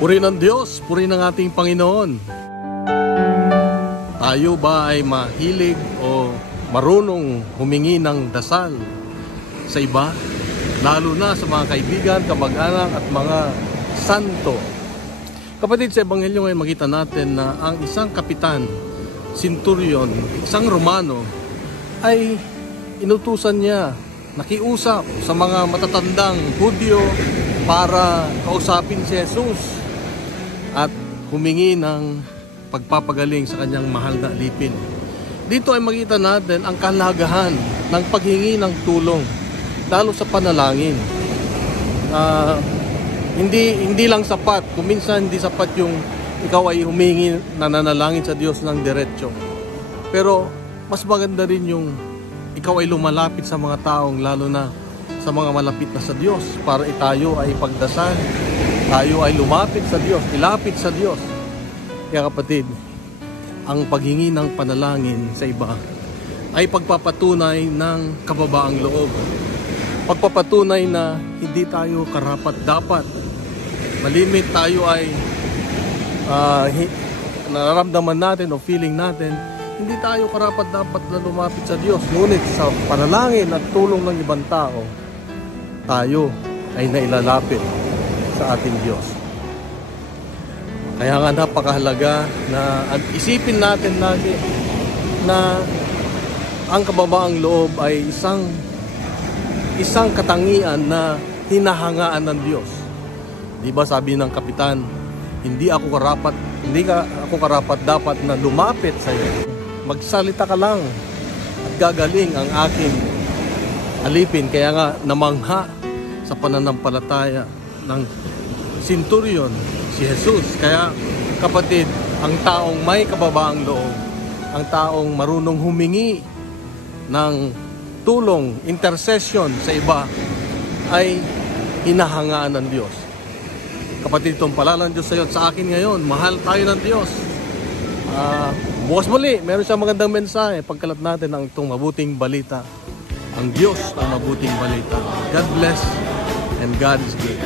Purihin ng Diyos, purihin ng ating Panginoon. Tayo ba ay mahilig o marunong humingi ng dasal sa iba? Lalo na sa mga kaibigan, kamag-anak at mga santo. Kapatid, sa Ebanghelyo ngayon makita natin na ang isang kapitan, centurion, isang Romano, ay inutusan niya, nakiusap sa mga matatandang Hudyo para kausapin si Jesus at humingi ng pagpapagaling sa kanyang mahal na alipin. Dito ay makita natin ang kahalagahan ng paghingi ng tulong, lalo sa panalangin. Hindi lang sapat, kung minsan hindi sapat yung ikaw ay humingi, nananalangin sa Diyos ng diretso. Pero mas maganda rin yung ikaw ay lumalapit sa mga taong, lalo na sa mga malapit na sa Diyos, para tayo ay pagdasal, tayo ay lumapit sa Diyos, ilapit sa Diyos. Kaya kapatid, ang paghingi ng panalangin sa iba ay pagpapatunay ng kababaang loob. Pagpapatunay na hindi tayo karapat-dapat. Malimit tayo ay nararamdaman natin o feeling natin, hindi tayo karapat-dapat na lumapit sa Diyos. Ngunit sa panalangin at tulong ng ibang tao, tayo ay nailalapit sa ating Diyos. Kaya nga napakahalaga na isipin natin lagi na ang kababaang loob ay isang katangian na hinahangaan ng Diyos. Di ba sabi ng kapitan, hindi ako karapat dapat na lumapit sa iyo. Magsalita ka lang at gagaling ang aking alipin. Kaya nga namangha sa pananampalataya ng centurion si Jesus. Kaya kapatid, ang taong may kababaang loob, ang taong marunong humingi ng tulong, intercession sa iba, ay hinahangaan ng Diyos. Kapatid, itong pala ng Diyos sa iyo at sa akin ngayon. Mahal tayo ng Diyos. Bukas muli, meron siyang magandang mensahe. Pagkalat natin ang itong mabuting balita. Ang Diyos ang mabuting balita. God bless and God is good.